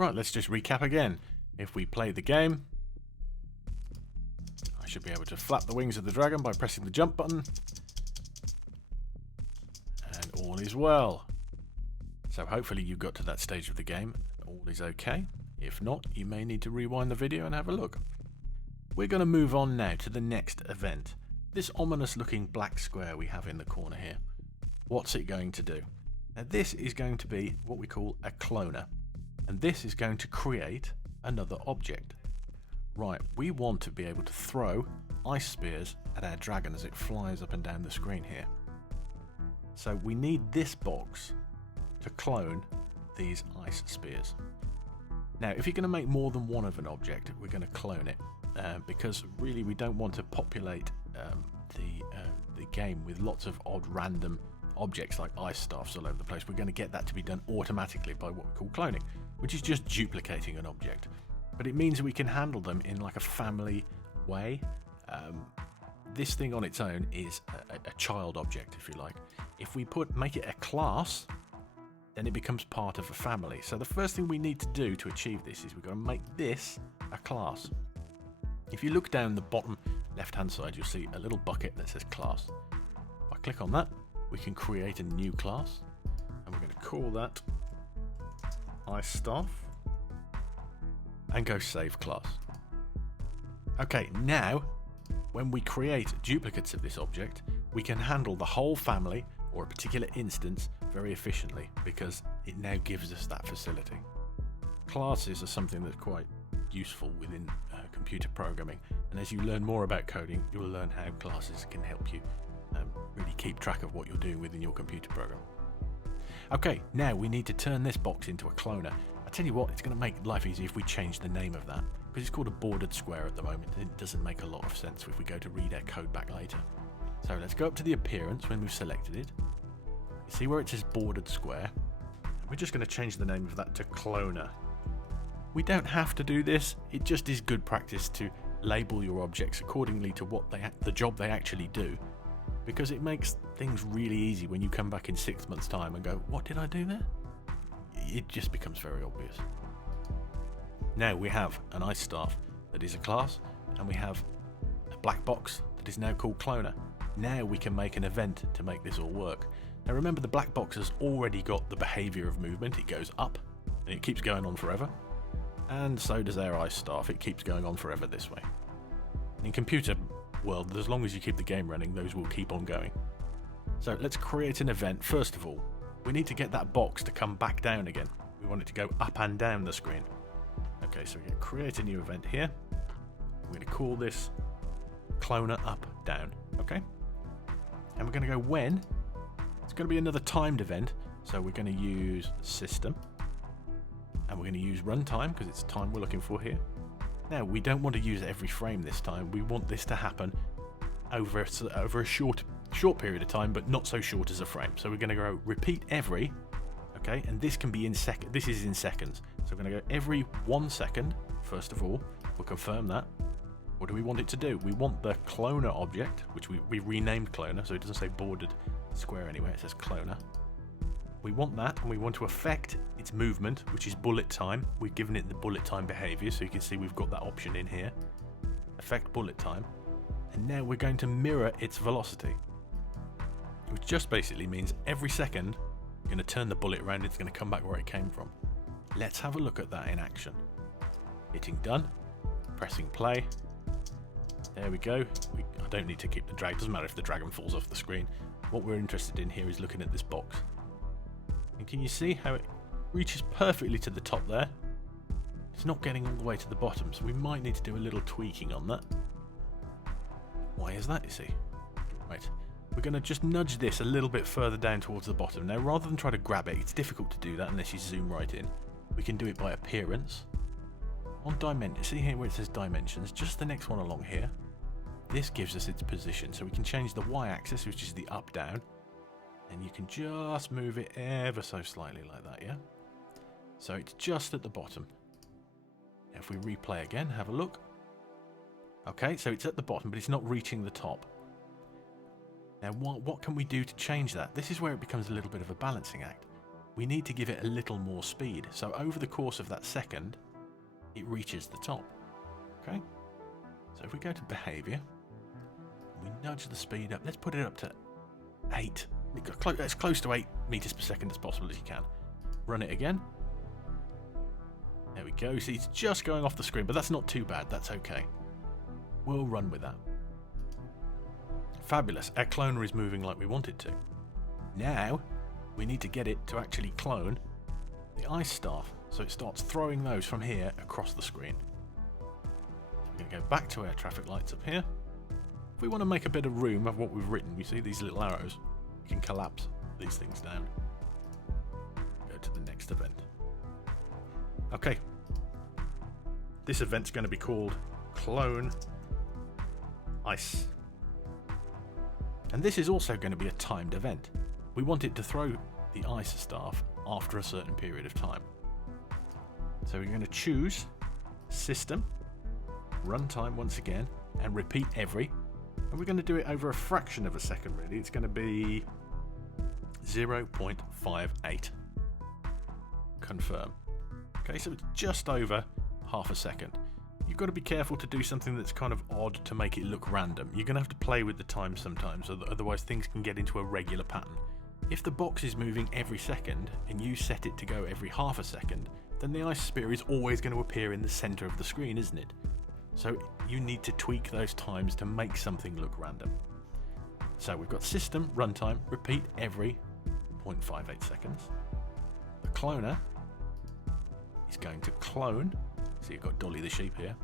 Right, let's just recap again. If we play the game, I should be able to flap the wings of the dragon by pressing the jump button. And all is well. So hopefully you got to that stage of the game. All is okay. If not, you may need to rewind the video and have a look. We're going to move on now to the next event. This ominous looking black square we have in the corner here. What's it going to do? Now this is going to be what we call a cloner. And this is going to create another object. Right, we want to be able to throw ice spears at our dragon as it flies up and down the screen here. So we need this box to clone these ice spears. Now if you're going to make more than one of an object, we're going to clone it because really we don't want to populate the game with lots of odd random objects like ice staffs all over the place. We're going to get that to be done automatically by what we call cloning, which is just duplicating an object. But it means we can handle them in like a family way. This thing on its own is a child object, if you like. If we make it a class, then it becomes part of a family. So the first thing we need to do to achieve this is we've got to make this a class. If you look down the bottom left hand side, you'll see a little bucket that says class. If I click on that, we can create a new class, and we're going to call that ice staff and go save class. Okay, now when we create duplicates of this object, we can handle the whole family or a particular instance very efficiently because it now gives us that facility. Classes are something that's quite useful within computer programming, and as you learn more about coding, you'll learn how classes can help you really keep track of what you're doing within your computer program. Okay, now we need to turn this box into a cloner. I tell you what, it's going to make life easy if we change the name of that, because it's called a bordered square at the moment, and it doesn't make a lot of sense if we go to read our code back later. So let's go up to the appearance when we've selected it. You see where it says bordered square? We're just going to change the name of that to cloner. We don't have to do this, it just is good practice to label your objects accordingly to what the job they actually do, because it makes things really easy when you come back in 6 months' time and go, what did I do there? It just becomes very obvious. Now we have an ice staff that is a class, and we have a black box that is now called cloner. Now we can make an event to make this all work. Now remember, the black box has already got the behavior of movement. It goes up and it keeps going on forever, and so does our ice staff. It keeps going on forever this way. In computer world, as long as you keep the game running, those will keep on going. So let's create an event. First of all, we need to get that box to come back down again. We want it to go up and down the screen. Okay, so we're going to create a new event here. We're going to call this cloner up down. Okay, and we're going to go when. It's going to be another timed event, so we're going to use system, and we're going to use runtime because it's time we're looking for here. Now we don't want to use every frame this time. We want this to happen over a short period of time, but not so short as a frame. So we're going to go repeat every. Okay, and this can be in seconds. This is in seconds. So we're going to go every 1 second. First of all, we'll confirm that. What do we want it to do? We want the cloner object, which we renamed cloner, so it doesn't say bordered square anywhere. It says cloner. We want that, and we want to affect its movement, which is bullet time. We've given it the bullet time behavior, so you can see we've got that option in here. Affect bullet time. And now we're going to mirror its velocity, which just basically means every second you're going to turn the bullet around, it's going to come back where it came from. Let's have a look at that in action. Hitting done, pressing play. There we go. I don't need to keep the drag. Doesn't matter if the dragon falls off the screen. What we're interested in here is looking at this box. And can you see how it reaches perfectly to the top there? It's not getting all the way to the bottom, so we might need to do a little tweaking on that. Why is that, you see? Right, we're going to just nudge this a little bit further down towards the bottom. Now, rather than try to grab it, it's difficult to do that unless you zoom right in. We can do it by appearance. On dimension, see here where it says dimensions, just the next one along here. This gives us its position, so we can change the y-axis, which is the up-down, and you can just move it ever so slightly like that, yeah? So it's just at the bottom. Now if we replay again, have a look. Okay, so it's at the bottom, but it's not reaching the top. Now what can we do to change that? This is where it becomes a little bit of a balancing act. we need to give it a little more speed. So over the course of that second, it reaches the top. Okay? So if we go to behavior, we nudge the speed up. Let's put it up to 8. As close to 8 meters per second as possible as you can. Run it again. There we go. See, it's just going off the screen, but that's not too bad. That's okay. We'll run with that. Fabulous. Our cloner is moving like we want it to. Now, we need to get it to actually clone the ice staff, so it starts throwing those from here across the screen. We're going to go back to our traffic lights up here. If we want to make a bit of room of what we've written, you see these little arrows, we can collapse these things down. Go to the next event. Okay. This event's going to be called Clone Ice. And this is also going to be a timed event. We want it to throw the ice staff after a certain period of time. So we're going to choose System, Runtime once again, and repeat every. And we're going to do it over a fraction of a second, really. It's going to be 0.58. Confirm. Okay, so it's just over half a second. You've got to be careful to do something that's kind of odd to make it look random. You're going to have to play with the time sometimes, otherwise things can get into a regular pattern. If the box is moving every second and you set it to go every half a second, then the ice sphere is always going to appear in the center of the screen, isn't it? So you need to tweak those times to make something look random. So we've got System, Runtime, repeat every 0.58 seconds. The cloner is going to clone. So you've got Dolly the sheep here.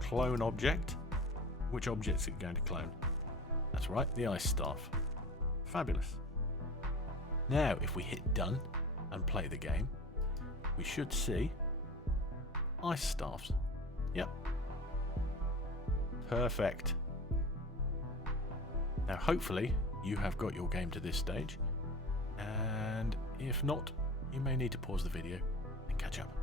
Clone object. Which object is it going to clone? That's right, the ice staff. Fabulous. Now, if we hit done and play the game, we should see ice staffs. Yep. Perfect. Now, hopefully, you have got your game to this stage. And if not, you may need to pause the video and catch up.